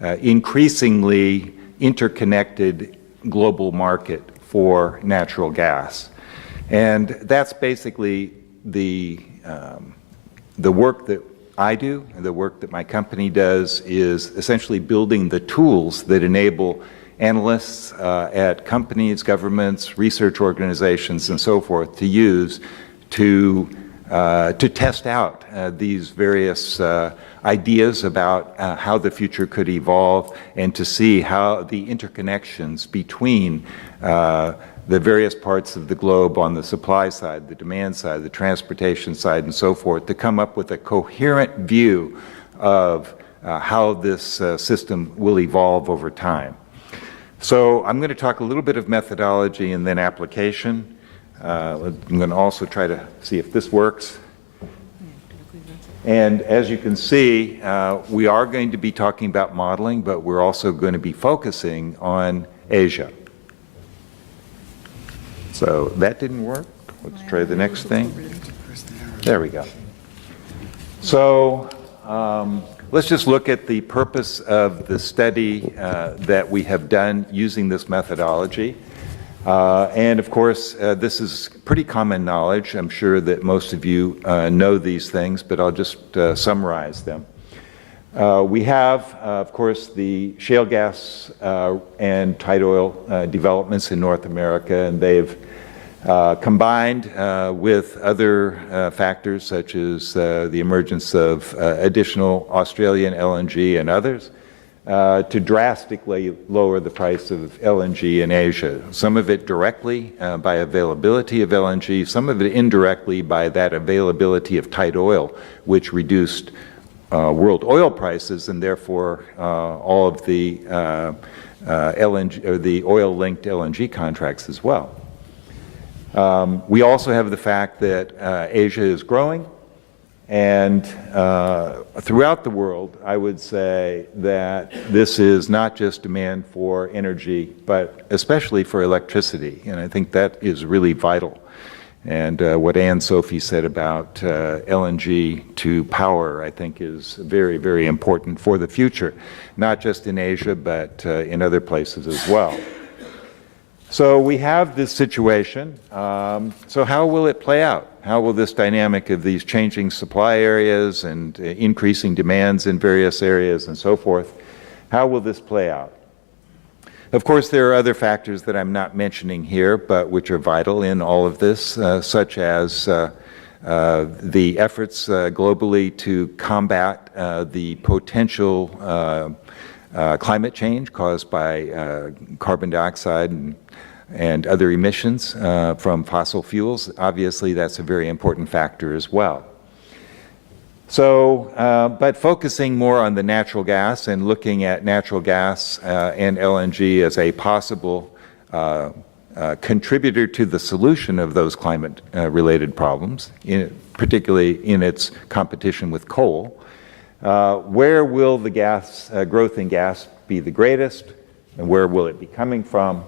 increasingly interconnected global market for natural gas. And that's basically the work that I do, and the work that my company does, is essentially building the tools that enable analysts at companies, governments, research organizations, and so forth to use to test out these various ideas about how the future could evolve, and to see how the interconnections between the various parts of the globe on the supply side, the demand side, the transportation side, and so forth, to come up with a coherent view of how this system will evolve over time. So I'm going to talk a little bit of methodology and then application. I'm going to also try to see if this works. And as you can see, we are going to be talking about modeling, but we're also going to be focusing on Asia. So that didn't work. Let's try the next thing. There we go. So let's just look at the purpose of the study that we have done using this methodology. And of course, this is pretty common knowledge. I'm sure that most of you know these things, but I'll just summarize them. We have, of course, the shale gas and tight oil developments in North America, and they've combined with other factors such as the emergence of additional Australian LNG and others to drastically lower the price of LNG in Asia. Some of it directly by availability of LNG, some of it indirectly by that availability of tight oil, which reduced world oil prices, and therefore all of the LNG or the oil-linked LNG contracts as well. We also have the fact that Asia is growing, and throughout the world, I would say that this is not just demand for energy, but especially for electricity, and I think that is really vital. And what Anne-Sophie said about LNG to power, I think, is very, very important for the future, not just in Asia, but in other places as well. So we have this situation. So how will it play out? How will this dynamic of these changing supply areas and increasing demands in various areas and so forth, how will this play out? Of course, there are other factors that I'm not mentioning here, but which are vital in all of this, such as the efforts globally to combat the potential climate change caused by carbon dioxide and other emissions from fossil fuels. Obviously, that's a very important factor as well. So, but focusing more on the natural gas and looking at natural gas and LNG as a possible contributor to the solution of those climate-related problems, particularly in its competition with coal, where will the gas growth in gas be the greatest, and where will it be coming from?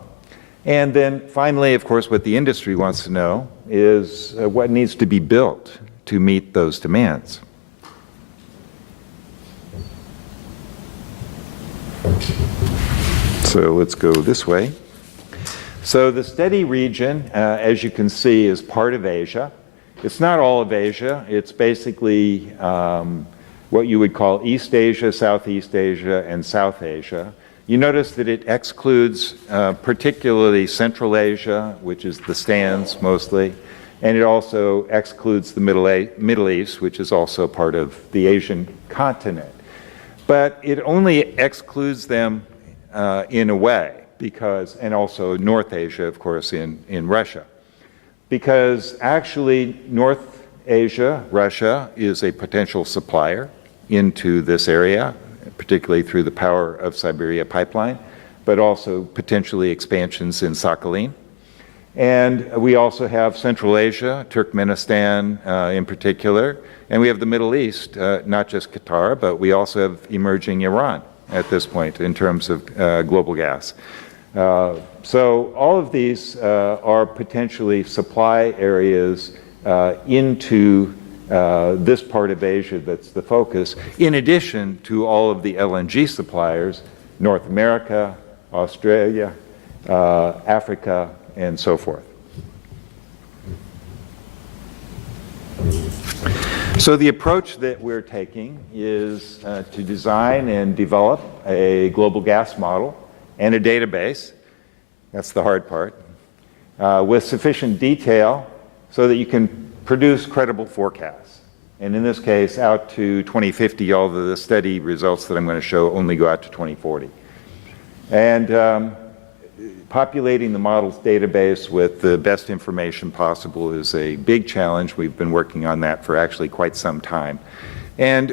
And then finally, of course, what the industry wants to know is what needs to be built to meet those demands. So let's go this way. So the study region, as you can see, is part of Asia. It's not all of Asia. It's basically what you would call East Asia, Southeast Asia, and South Asia. You notice that it excludes particularly Central Asia, which is the stands mostly, and it also excludes the Middle East, which is also part of the Asian continent. But it only excludes them in a way, because, and also North Asia, of course, in Russia, because actually North Asia, Russia, is a potential supplier into this area, particularly through the Power of Siberia pipeline, but also potentially expansions in Sakhalin. And we also have Central Asia, Turkmenistan in particular, and we have the Middle East, not just Qatar, but we also have emerging Iran at this point in terms of global gas. So all of these are potentially supply areas into this part of Asia that's the focus, in addition to all of the LNG suppliers, North America, Australia, Africa, and so forth. So the approach that we're taking is to design and develop a global gas model and a database, that's the hard part, with sufficient detail so that you can produce credible forecasts. And in this case, out to 2050, although the study results that I'm going to show only go out to 2040. And populating the model's database with the best information possible is a big challenge. We've been working on that for actually quite some time. And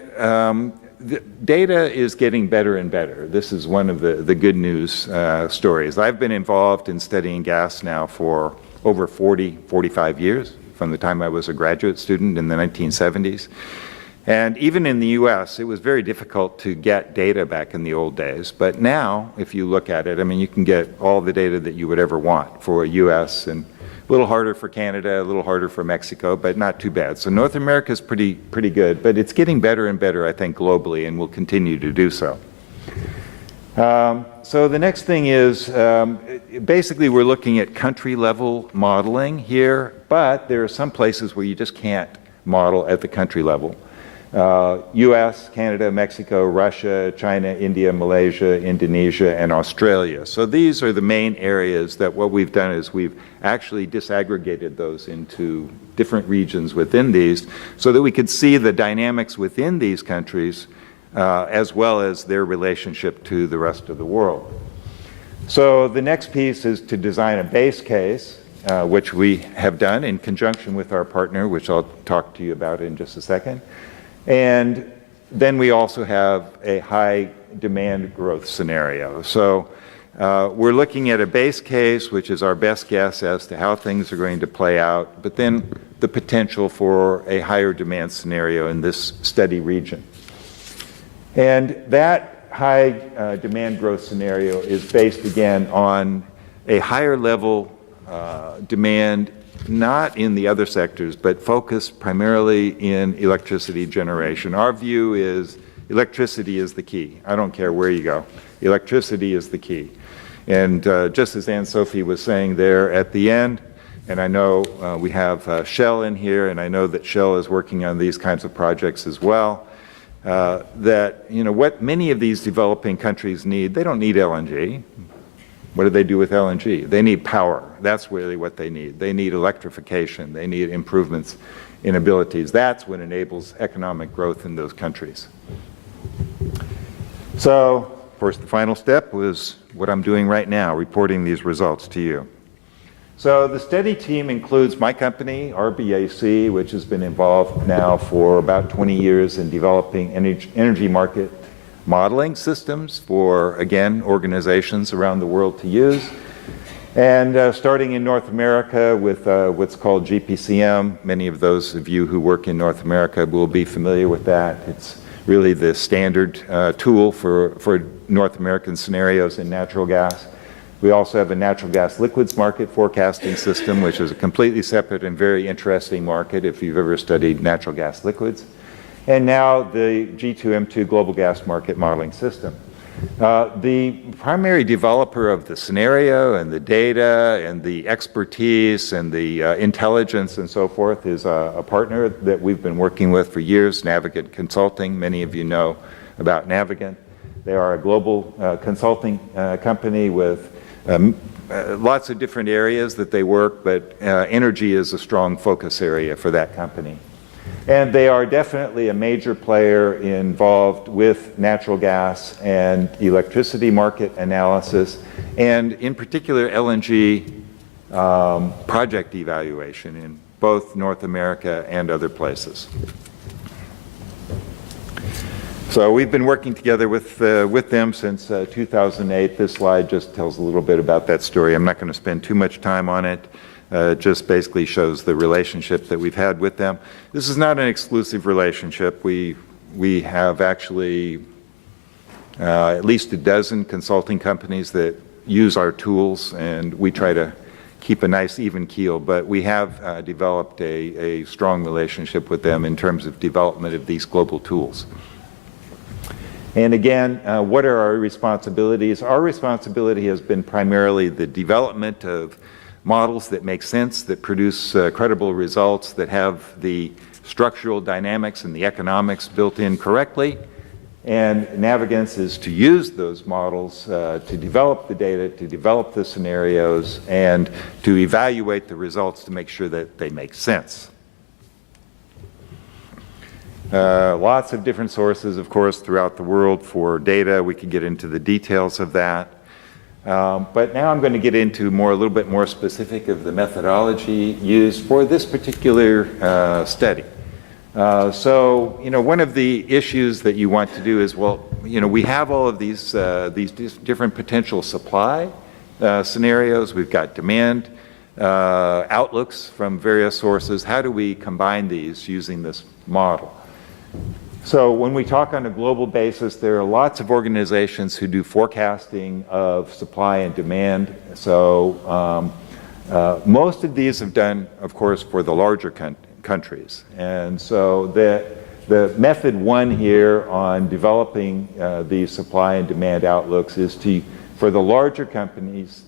the data is getting better and better. This is one of the good news stories. I've been involved in studying gas now for over 45 years, from the time I was a graduate student in the 1970s. And even in the US, it was very difficult to get data back in the old days. But now, if you look at it, I mean, you can get all the data that you would ever want for US, and a little harder for Canada, a little harder for Mexico, but not too bad. So North America is pretty good, but it's getting better and better, I think, globally, and will continue to do so. So the next thing is, basically we're looking at country-level modeling here, but there are some places where you just can't model at the country level. US, Canada, Mexico, Russia, China, India, Malaysia, Indonesia, and Australia. So these are the main areas that what we've done is we've actually disaggregated those into different regions within these so that we could see the dynamics within these countries as well as their relationship to the rest of the world. So the next piece is to design a base case, which we have done in conjunction with our partner, which I'll talk to you about in just a second. And then we also have a high demand growth scenario. So we're looking at a base case, which is our best guess as to how things are going to play out, but then the potential for a higher demand scenario in this study region. And that high demand growth scenario is based again on a higher level demand, not in the other sectors, but focused primarily in electricity generation. Our view is electricity is the key. I don't care where you go. Electricity is the key. And just as Anne-Sophie was saying there at the end, and I know we have Shell in here, and I know that Shell is working on these kinds of projects as well, that, you know, what many of these developing countries need, they don't need LNG. What do they do with LNG? They need power. That's really what they need. They need electrification. They need improvements in abilities. That's what enables economic growth in those countries. So, of course, the final step was what I'm doing right now, reporting these results to you. So the study team includes my company, RBAC, which has been involved now for about 20 years in developing energy market modeling systems for, again, organizations around the world to use. And starting in North America with what's called GPCM. Many of those of you who work in North America will be familiar with that. It's really the standard tool for North American scenarios in natural gas. We also have a natural gas liquids market forecasting system, which is a completely separate and very interesting market if you've ever studied natural gas liquids. And now the G2M2 global gas market modeling system. The primary developer of the scenario and the data and the expertise and the intelligence and so forth is a partner that we've been working with for years, Navigant Consulting. Many of you know about Navigant. They are a global consulting company with lots of different areas that they work, but energy is a strong focus area for that company. And they are definitely a major player involved with natural gas and electricity market analysis, and in particular LNG project evaluation in both North America and other places. So we've been working together with them since 2008. This slide just tells a little bit about that story. I'm not going to spend too much time on it. It just basically shows the relationship that we've had with them. This is not an exclusive relationship. We have actually at least a dozen consulting companies that use our tools, and we try to keep a nice even keel, but we have developed a strong relationship with them in terms of development of these global tools. And again, what are our responsibilities? Our responsibility has been primarily the development of models that make sense, that produce credible results, that have the structural dynamics and the economics built in correctly. And Navigance is to use those models to develop the data, to develop the scenarios, and to evaluate the results to make sure that they make sense. Lots of different sources, of course, throughout the world for data. We could get into the details of that. But now I'm going to get into a little bit more specific of the methodology used for this particular study. So, one of the issues that you want to do is, well, we have all of these different potential supply scenarios. We've got demand outlooks from various sources. How do we combine these using this model? So when we talk on a global basis, there are lots of organizations who do forecasting of supply and demand. So most of these have done, of course, for the larger countries. And so the method one here on developing these supply and demand outlooks is for the larger countries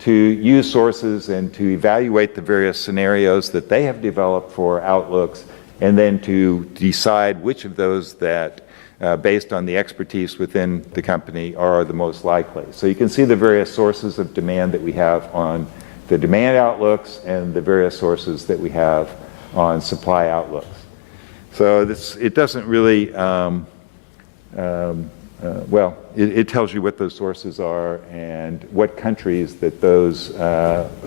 to use sources and to evaluate the various scenarios that they have developed for outlooks, and then to decide which of those that, based on the expertise within the company, are the most likely. So you can see the various sources of demand that we have on the demand outlooks and the various sources that we have on supply outlooks. So it doesn't really, it tells you what those sources are and what countries that those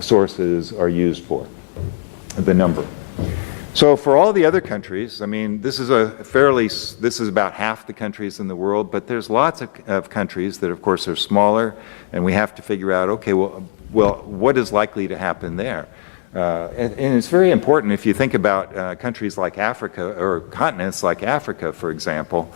sources are used for, the number. So for all the other countries, I mean, this is about half the countries in the world, but there's lots of countries that, of course, are smaller, and we have to figure out, okay, well, what is likely to happen there? And it's very important if you think about countries like Africa, or continents like Africa, for example.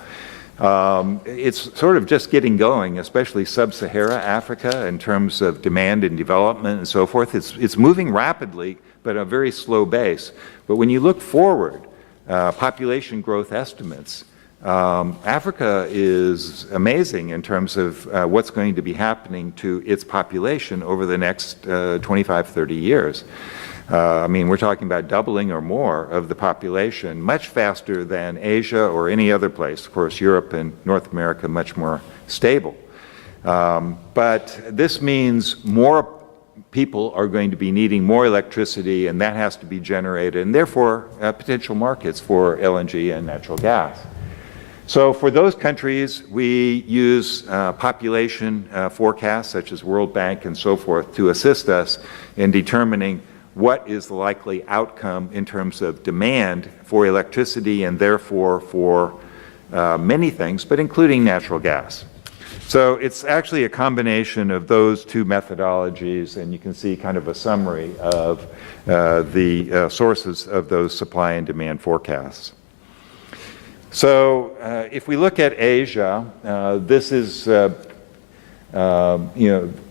It's sort of just getting going, especially sub-Sahara Africa, in terms of demand and development and so forth. It's moving rapidly, but at a very slow base. But when you look forward, population growth estimates, Africa is amazing in terms of what's going to be happening to its population over the next 25, 30 years. I mean, we're talking about doubling or more of the population, much faster than Asia or any other place. Of course, Europe and North America much more stable. But this means more people are going to be needing more electricity, and that has to be generated, and therefore potential markets for LNG and natural gas. So for those countries, we use population forecasts such as World Bank and so forth to assist us in determining what is the likely outcome in terms of demand for electricity and therefore for many things, but including natural gas. So it's actually a combination of those two methodologies, and you can see kind of a summary of the sources of those supply and demand forecasts. So if we look at Asia, this is,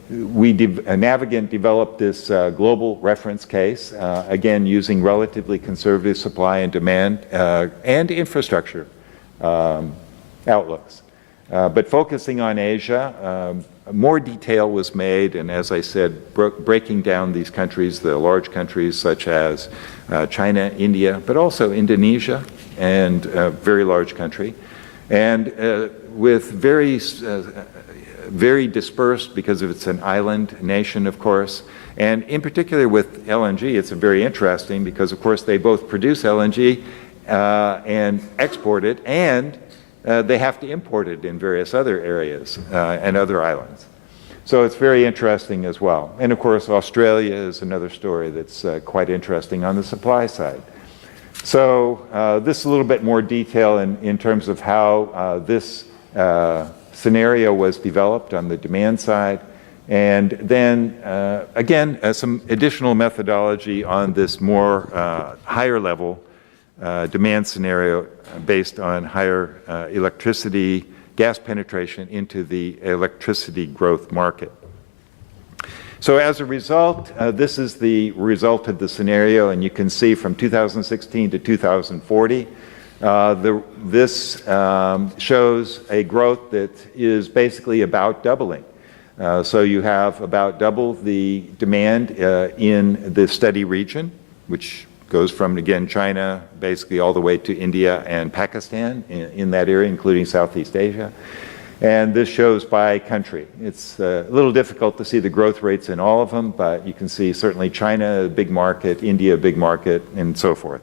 Navigant developed this global reference case, again using relatively conservative supply and demand and infrastructure outlooks. But focusing on Asia, more detail was made, and as I said, breaking down these countries, the large countries such as China, India, but also Indonesia, and a very large country, and with very dispersed, because it's an island nation, of course, and in particular with LNG, it's very interesting because, of course, they both produce LNG and export it, and they have to import it in various other areas and other islands. So it's very interesting as well. And of course, Australia is another story that's quite interesting on the supply side. So this is a little bit more detail in terms of how this scenario was developed on the demand side. And then, again, some additional methodology on this more higher level demand scenario based on higher electricity, gas penetration into the electricity growth market. So as a result, this is the result of the scenario, and you can see from 2016 to 2040, this shows a growth that is basically about doubling. So you have about double the demand in the study region, which goes from, again, China basically all the way to India and Pakistan in that area, including Southeast Asia. And this shows by country. It's a little difficult to see the growth rates in all of them, but you can see certainly China, a big market, India, a big market, and so forth.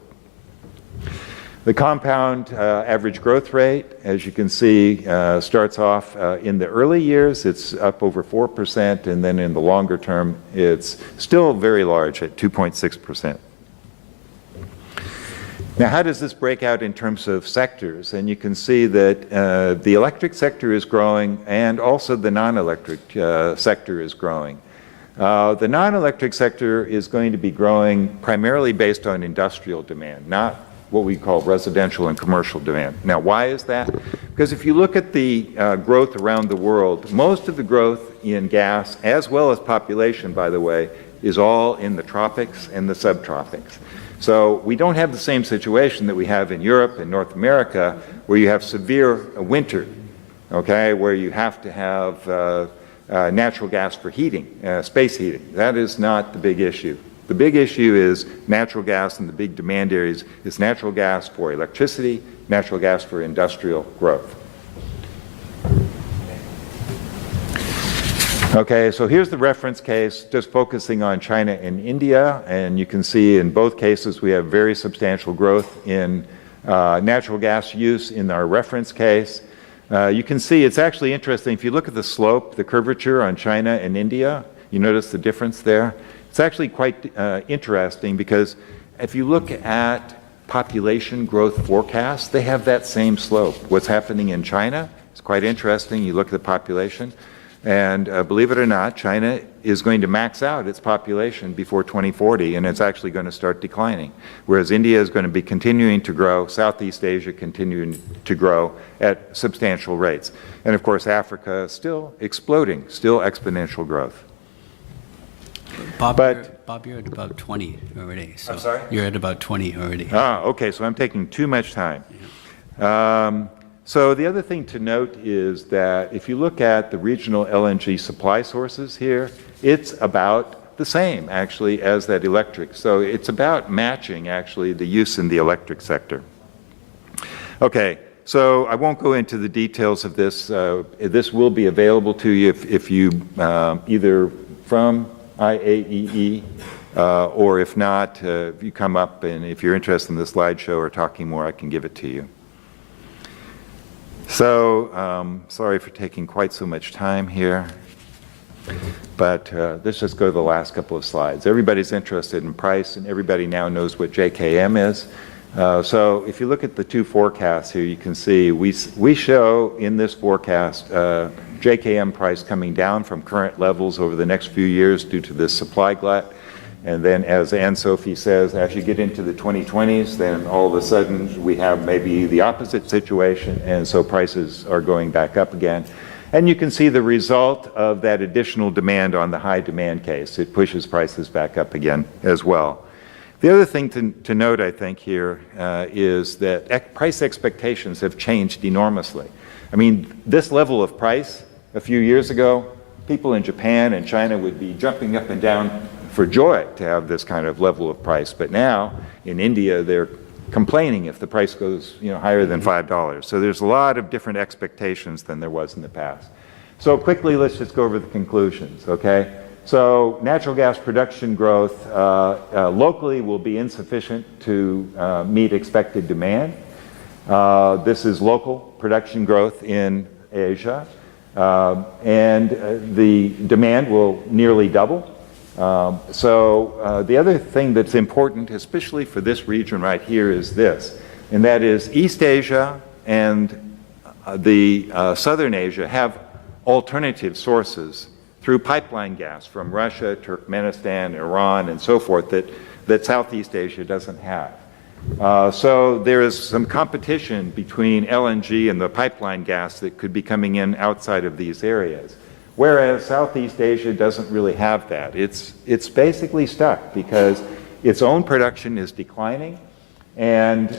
The compound average growth rate, as you can see, starts off in the early years, it's up over 4%, and then in the longer term, it's still very large at 2.6%. Now, how does this break out in terms of sectors? And you can see that the electric sector is growing, and also the non-electric sector is growing. The non-electric sector is going to be growing primarily based on industrial demand, not what we call residential and commercial demand. Now, why is that? Because if you look at the growth around the world, most of the growth in gas, as well as population, by the way, is all in the tropics and the subtropics. So we don't have the same situation that we have in Europe and North America, where you have severe winter, okay, where you have to have natural gas for heating, space heating. That is not the big issue. The big issue is natural gas, and the big demand areas is natural gas for electricity, natural gas for industrial growth. Okay, so here's the reference case, just focusing on China and India, and you can see in both cases we have very substantial growth in natural gas use in our reference case. You can see it's actually interesting, if you look at the slope, the curvature on China and India, you notice the difference there? It's actually quite interesting, because if you look at population growth forecasts, they have that same slope. What's happening in China is quite interesting. You look at the population, and believe it or not, China is going to max out its population before 2040, and it's actually going to start declining. Whereas India is going to be continuing to grow, Southeast Asia continuing to grow at substantial rates. And of course, Africa still exploding, still exponential growth. Bob, you're at about 20 already. So I'm sorry? You're at about 20 already. Ah, okay, so I'm taking too much time. Yeah. So the other thing to note is that if you look at the regional LNG supply sources here, it's about the same, actually, as that electric. So it's about matching, actually, the use in the electric sector. Okay, so I won't go into the details of this. This will be available to you if you either from IAEE, or if not, if you come up, and if you're interested in the slideshow or talking more, I can give it to you. So, sorry for taking quite so much time here, but let's just go to the last couple of slides. Everybody's interested in price, and everybody now knows what JKM is. So if you look at the two forecasts here, you can see we show in this forecast JKM price coming down from current levels over the next few years due to this supply glut. And then, as Anne-Sophie says, as you get into the 2020s, then all of a sudden we have maybe the opposite situation, and so prices are going back up again. And you can see the result of that additional demand on the high demand case. It pushes prices back up again as well. The other thing to note, I think, here is that price expectations have changed enormously. I mean, this level of price a few years ago, people in Japan and China would be jumping up and down for joy to have this kind of level of price. But now, in India, they're complaining if the price goes higher than $5. So there's a lot of different expectations than there was in the past. So quickly, let's just go over the conclusions, okay? So natural gas production growth locally will be insufficient to meet expected demand. This is local production growth in Asia. And the demand will nearly double. So the other thing that's important, especially for this region right here, is this, and that is East Asia and the Southern Asia have alternative sources through pipeline gas from Russia, Turkmenistan, Iran, and so forth that Southeast Asia doesn't have. So there is some competition between LNG and the pipeline gas that could be coming in outside of these areas. whereas Southeast Asia doesn't really have that. It's basically stuck because its own production is declining, and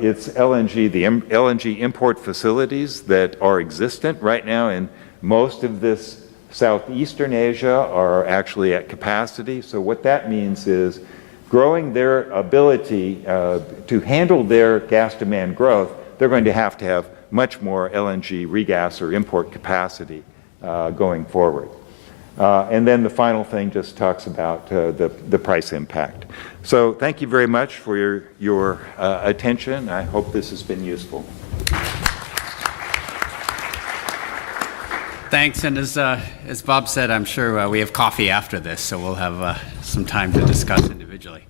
its LNG, the LNG import facilities that are existent right now in most of this Southeastern Asia are actually at capacity. So what that means is growing their ability to handle their gas demand growth, they're going to have much more LNG regas or import capacity going forward. And then the final thing just talks about the price impact. So thank you very much for your attention. I hope this has been useful. Thanks, and as Bob said, I'm sure we have coffee after this, so we'll have some time to discuss individually.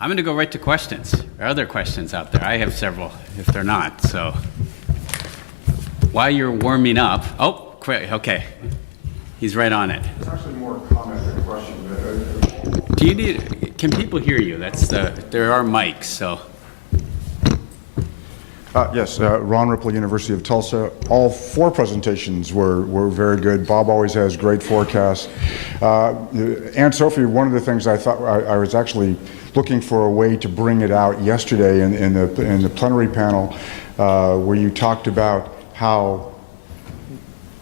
I'm going to go right to questions. Are there questions out there? I have several, if they're not. So while you're warming up, oh, quick, okay, he's right on it. It's actually more a comment than a question. Do you need? Can people hear you? There are mics, so. Yes, Ron Ripley, University of Tulsa. All four presentations were very good. Bob always has great forecasts. Anne-Sophie, one of the things I thought I was actually looking for a way to bring it out yesterday in the plenary panel, where you talked about how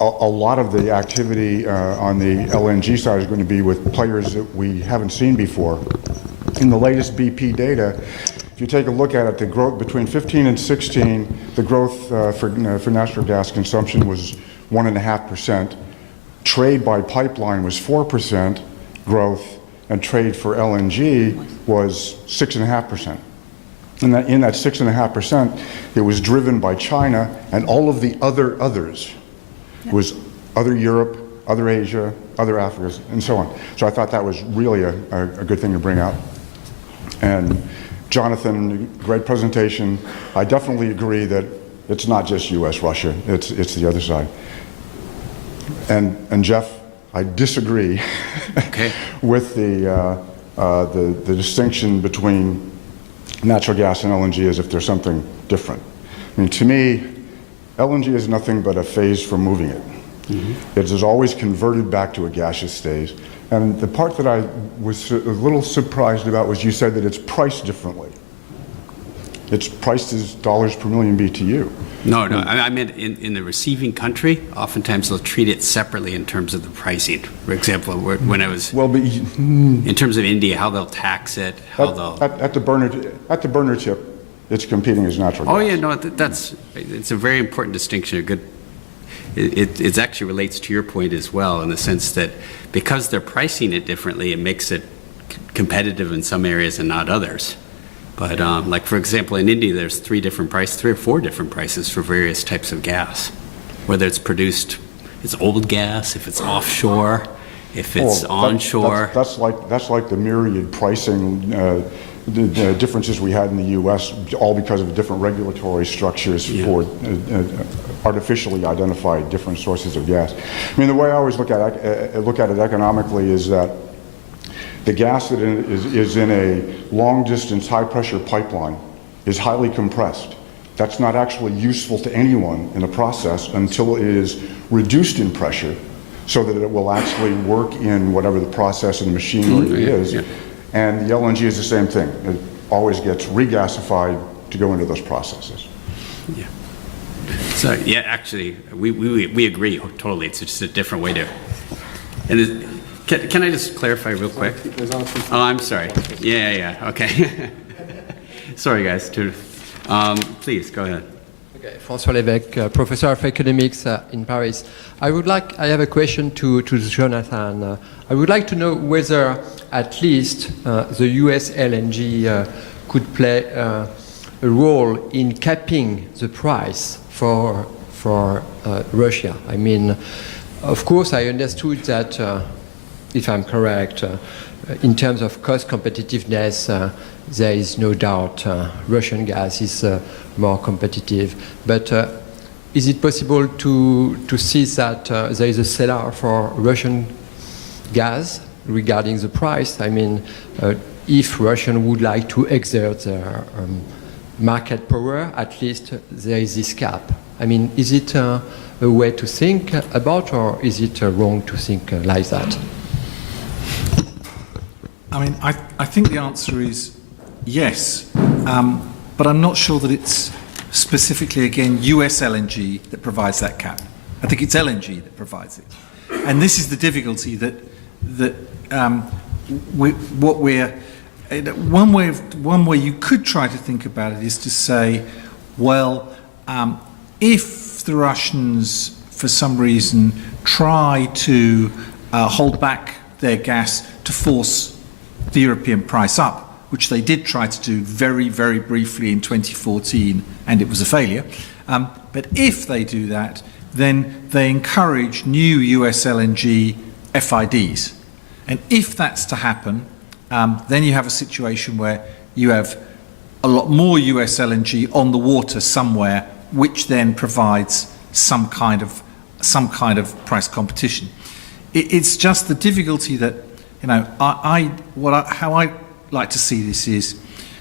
a lot of the activity on the LNG side is going to be with players that we haven't seen before. In the latest BP data, if you take a look at it, the growth between 15 and 16, the growth for natural gas consumption was 1.5%. Trade by pipeline was 4% growth, and trade for LNG was 6.5%. And in that 6.5%, it was driven by China, and all of the others was other Europe, other Asia, other Africa, and so on. So I thought that was really a good thing to bring out. And Jonathan, great presentation. I definitely agree that it's not just US, Russia, it's the other side. And Jeff, I disagree Okay. with the distinction between natural gas and LNG as if there's something different. I mean, to me, LNG is nothing but a phase for moving it. Mm-hmm. It is always converted back to a gaseous state. And the part that I was a little surprised about was you said that it's priced differently. It's priced as dollars per million BTU. No, I meant in the receiving country, oftentimes they'll treat it separately in terms of the pricing. For example, when I was, in terms of India, how they'll tax it, how they'll... At the burner tip, it's competing as natural gas. Oh yeah, no, it's a very important distinction. It actually relates to your point as well, in the sense that because they're pricing it differently, it makes it competitive in some areas and not others. But like for example, in India, there's three or four different prices for various types of gas, whether it's produced, it's old gas, if it's offshore, if it's onshore. That's like the myriad pricing the differences we had in the U.S., all because of different regulatory structures for artificially identified different sources of gas. I mean, the way I always look at it economically is that the gas that is in a long-distance, high-pressure pipeline is highly compressed. That's not actually useful to anyone in the process until it is reduced in pressure so that it will actually work in whatever the process and the machinery is. Yeah. And the LNG is the same thing. It always gets regasified to go into those processes. Yeah. So yeah, actually, we agree totally. It's just a different way to. And can I just clarify real quick? Oh, I'm sorry. Yeah. Okay. Sorry, guys. Please go ahead. Okay, François Lévesque, professor of economics in Paris. I have a question to Jonathan. I would like to know whether at least the US LNG could play a role in capping the price for Russia. I mean, of course, I understood that, if I'm correct, in terms of cost competitiveness, there is no doubt Russian gas is more competitive. But is it possible to see that there is a cellar for Russian gas regarding the price? I mean, if Russian would like to exert their market power, at least there is this cap. I mean, is it a way to think about, or is it wrong to think like that? I mean, I think the answer is yes, but I'm not sure that it's specifically, again, US LNG that provides that cap. I think it's LNG that provides it. And this is the difficulty one way you could try to think about it is to say, well, if the Russians, for some reason, try to hold back their gas to force the European price up, which they did try to do very, very briefly in 2014, and it was a failure. But if they do that, then they encourage new US LNG FIDs. And if that's to happen, then you have a situation where you have a lot more US LNG on the water somewhere, which then provides some kind of price competition. It's just the difficulty that, you know, how I like to see this is,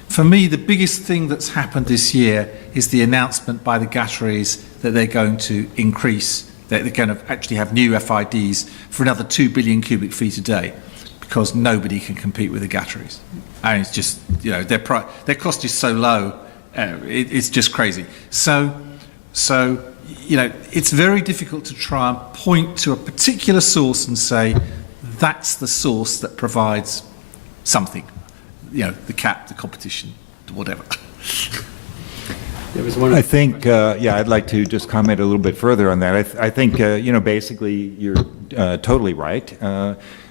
for me, the biggest thing that's happened this year is the announcement by the Qataris that they're going to increase, that they're going to actually have new FIDs for another 2 billion cubic feet a day, because nobody can compete with the Qataris. I mean, it's just, you know, their cost is so low, it's just crazy. So, you know, it's very difficult to try and point to a particular source and say, that's the source that provides something. You know, the cap, the competition, whatever. There was one. I think, I'd like to just comment a little bit further on that. I think, you know, basically you're totally right.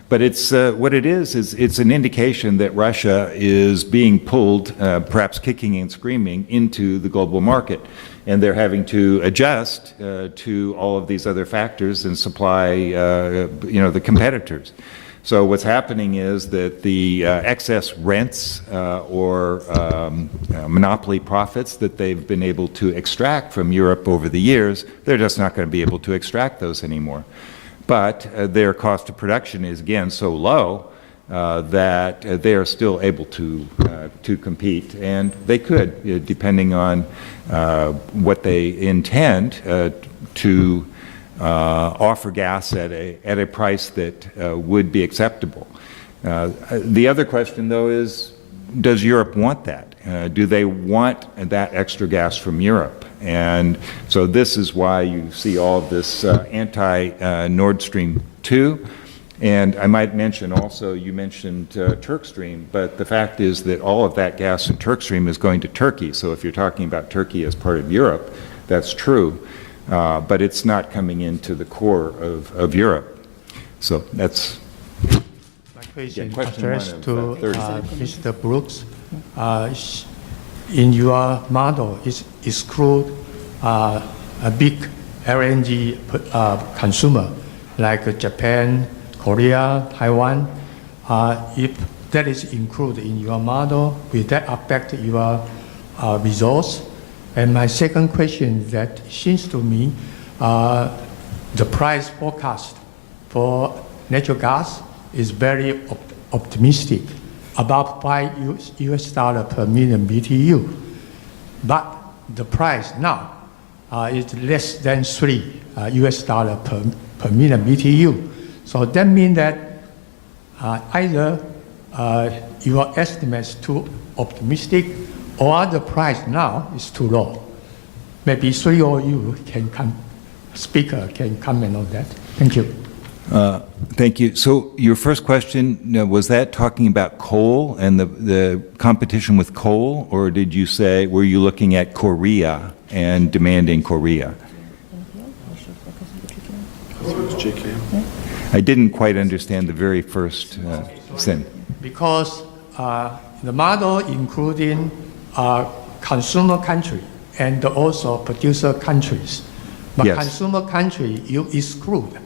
But it's what it is it's an indication that Russia is being pulled, perhaps kicking and screaming, into the global market. And they're having to adjust to all of these other factors and supply, you know, the competitors. So what's happening is that the excess rents or monopoly profits that they've been able to extract from Europe over the years, they're just not going to be able to extract those anymore. But their cost of production is, again, so low that they are still able to compete, and they could, depending on what they intend to offer gas at a price that would be acceptable. The other question, though, is, does Europe want that? Do they want that extra gas from Europe? And so this is why you see all of this anti-Nord Stream 2. And I might mention also, you mentioned Turk Stream, but the fact is that all of that gas in Turk Stream is going to Turkey. So if you're talking about Turkey as part of Europe, that's true. But it's not coming into the core of Europe. So that's my question, question addressed one to of 30 Mr. Brooks. In your model, is exclude a big LNG consumer like Japan, Korea, Taiwan. If that is included in your model, will that affect your results? And my second question is that it seems to me the price forecast for natural gas is very optimistic, about $5 per million BTU. But the price now is less than $3 per million BTU. So that means that either your estimate is too optimistic, or the price now is too low. Maybe three of you speaker can comment on that. Thank you. Thank you. So your first question, was that talking about coal and the competition with coal, or did you say, were you looking at Korea and demand in Korea? I didn't quite understand the very first sentence. Because the model including consumer country and also producer countries. But Yes. consumer country, you exclude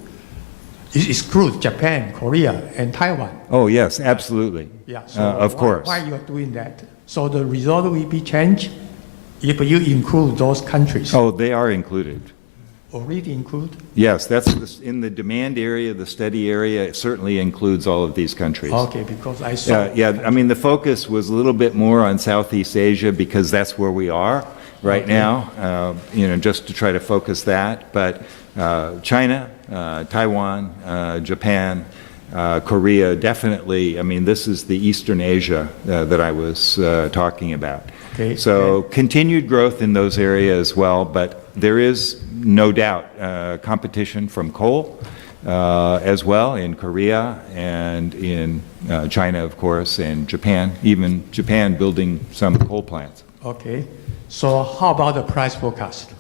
Japan, Korea, and Taiwan. Oh, yes, absolutely. Yeah, Of course. Why you are doing that? So the result will be changed if you include those countries. Oh, they are included. Already include? Yes, that's in the demand area, the study area. It certainly includes all of these countries. Okay, because I saw. Yeah, I mean, the focus was a little bit more on Southeast Asia because that's where we are right now, just to try to focus that. But China, Taiwan, Japan, Korea, definitely, I mean, this is the Eastern Asia that I was talking about. Okay. So continued growth in those areas as well, but there is no doubt competition from coal as well in Korea and in China, of course, and Japan, even Japan building some coal plants. Okay. So how about the price forecast?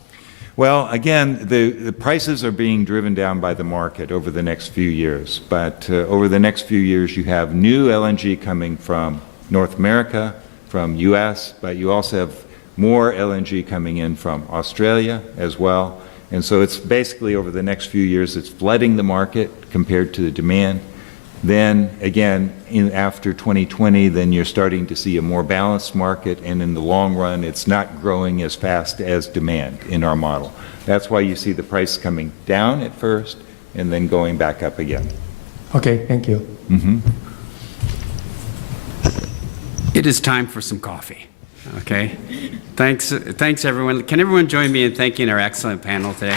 Well, again, the prices are being driven down by the market over the next few years. But over the next few years, you have new LNG coming from North America, from US, but you also have more LNG coming in from Australia as well. And so it's basically over the next few years, it's flooding the market compared to the demand. Then again, after 2020, then you're starting to see a more balanced market, and in the long run, it's not growing as fast as demand in our model. That's why you see the price coming down at first and then going back up again. Okay, thank you. It is time for some coffee. Okay? Thanks everyone. Can everyone join me in thanking our excellent panel today?